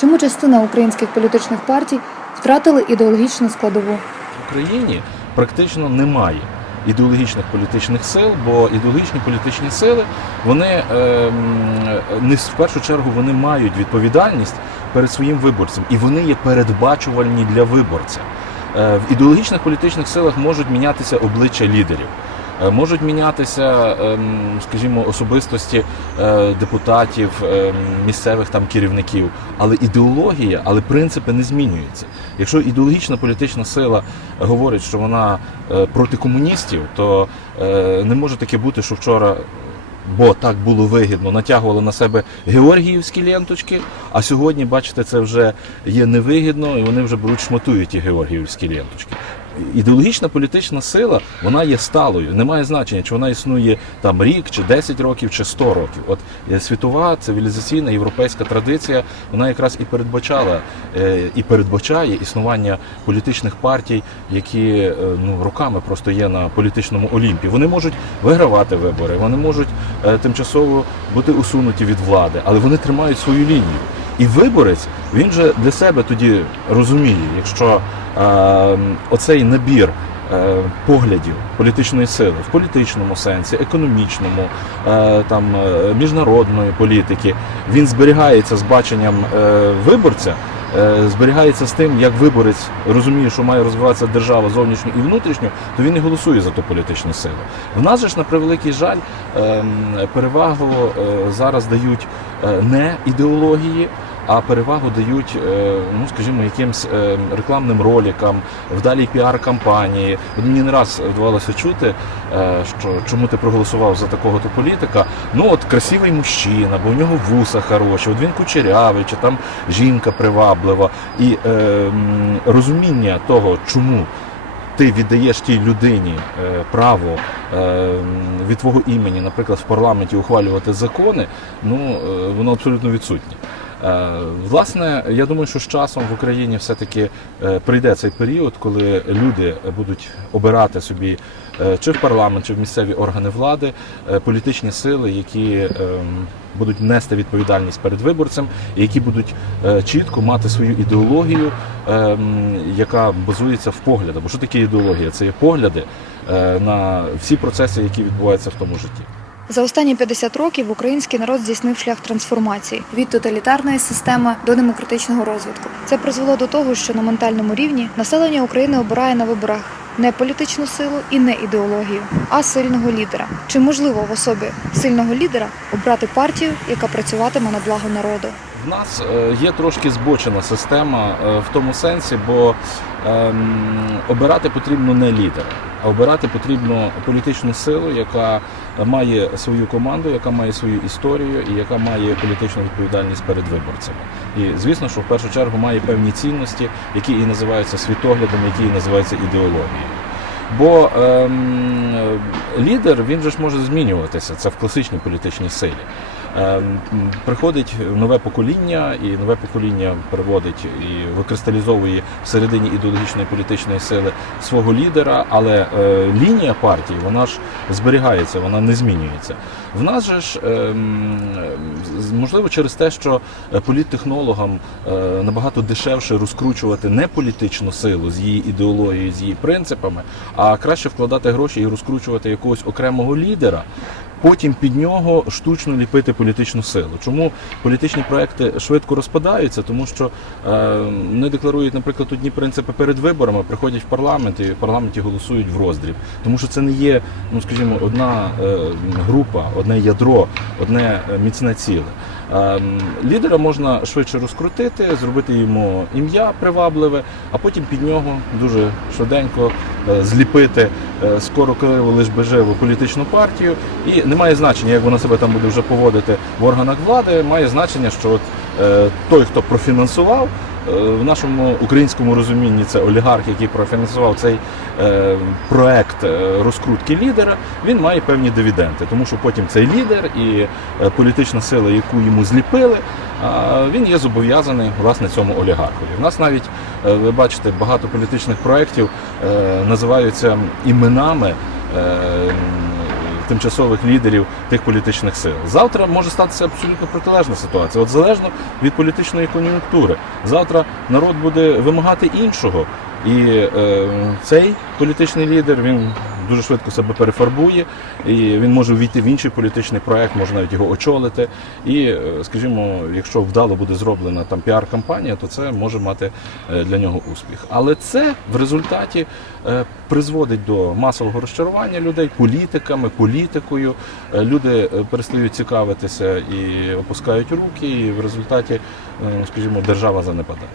Чому частина українських політичних партій втратили ідеологічну складову? В Україні практично немає ідеологічних політичних сил, бо ідеологічні політичні сили вони ем, не в першу чергу вони мають відповідальність перед своїм виборцем, і вони є передбачувальні для виборця. Е, В ідеологічних політичних силах можуть мінятися обличчя лідерів. Е, Можуть мінятися, ем, скажімо, особистості е, депутатів, ем, місцевих там керівників, але ідеологія, але принципи не змінюються. Якщо ідеологічна політична сила говорить, що вона е, проти комуністів, то не може таке бути, що вчора. Бо так було вигідно, натягували на себе георгіївські ленточки, а сьогодні, бачите, це вже є невигідно, і вони вже беруть шматують ті георгіївські ленточки. Ідеологічна політична сила вона є сталою. Немає значення, чи вона існує там рік, чи 10 років, чи 100 років. От е, світова цивілізаційна європейська традиція вона якраз і передбачала е, і передбачає існування політичних партій, які е, ну роками просто є на політичному олімпі. Вони можуть вигравати вибори, вони можуть тимчасово бути усунуті від влади, але вони тримають свою лінію. І виборець він же для себе тоді розуміє, якщо е, оцей набір е, поглядів політичної сили в політичному сенсі, економічному, е, там е, міжнародної політики, він зберігається з баченням е, виборця. Е, Зберігається з тим, як виборець розуміє, що має розвиватися держава зовнішньо і внутрішньо, то він і голосує за ту політичну силу. В нас же ж на превеликий жаль ем, перевагу е, зараз дають е, не ідеології, а перевагу дають, е, ну скажімо, якимсь е, рекламним роликам, вдалій піар-кампанії. Мені не раз вдавалося чути, е, що чому ти проголосував за такого-то політика. Ну от красивий мужчина, бо у нього вуса хороші, от він кучерявий, чи там жінка приваблива. І е, розуміння того, чому. Ти віддаєш тій людині право від твого імені, наприклад, в парламенті ухвалювати закони, ну воно абсолютно відсутнє. Е, Власне, я думаю, що з часом в Україні все-таки е, прийде цей період, коли люди будуть обирати собі е, чи в парламент, чи в місцеві органи влади політичні сили, які ем, будуть нести відповідальність перед виборцем, які будуть чітко мати свою ідеологію, ем, яка базується в поглядах. Бо що таке ідеологія? Це є погляди на всі процеси, які відбуваються в тому житті. За останні 50 років український народ здійснив шлях трансформації від тоталітарної системи до демократичного розвитку. Це призвело до того, що на ментальному рівні населення України обирає на виборах не політичну силу і не ідеологію, а сильного лідера. Чи можливо в особі сильного лідера обрати партію, яка працюватиме на благо народу? В нас е, є трошки збочена система е, в тому сенсі, бо ем, обирати потрібно не лідера, а обирати потрібно політичну силу, яка має свою команду, яка має свою історію і яка має політичну відповідальність перед виборцями. І звісно, що в першу чергу має певні цінності, які і називаються світоглядом, які і називаються ідеологією. Бо ем, лідер він же ж може змінюватися. Це в класичній політичній силі. Ем, приходить нове покоління, і нове покоління приводить і викристалізовує всередині ідеологічної політичної сили свого лідера, але е, лінія партії вона ж зберігається, вона не змінюється. В нас же ж ем, можливо через те, що е, політтехнологам е, набагато дешевше розкручувати не політичну силу з її ідеологією, з її принципами, а краще вкладати гроші і розкручувати якогось окремого лідера. Потім під нього штучно ліпити політичну силу. Чому політичні проекти швидко розпадаються? Тому що е, не декларують, наприклад, одні принципи перед виборами, приходять в парламент і в парламенті голосують в роздріб. Тому що це не є, ну скажімо, одна е, група, одне ядро, одне е, міцне ціле. Е, лідера можна швидше розкрутити, зробити йому ім'я привабливе, а потім під нього дуже швиденько е, зліпити е, скоро криво лиш би живу політичну партію. І немає значення, як вона себе там буде вже поводити в органах влади. Має значення, що от е, той, хто профінансував. В нашому українському розумінні це олігарх, який профінансував цей е, проект е, розкрутки лідера, він має певні дивіденди, тому що потім цей лідер і е, політична сила, яку йому зліпили, він є зобов'язаний власне цьому олігархові. У нас навіть ви бачите багато політичних проєктів називаються іменами. Тимчасових лідерів тих політичних сил. Завтра може статися абсолютно протилежна ситуація. От залежно від політичної кон'юнктури. Завтра народ буде вимагати іншого. І е, цей політичний лідер він дуже швидко себе перефарбує, і він може ввійти в інший політичний проект, може навіть його очолити. І, е, скажімо, якщо вдало буде зроблена там піар-кампанія, то це може мати е, для нього успіх. Але це в результаті е, призводить до масового розчарування людей політиками, політикою. Люди перестають цікавитися і опускають руки, і в результаті, е, скажімо, держава занепадає.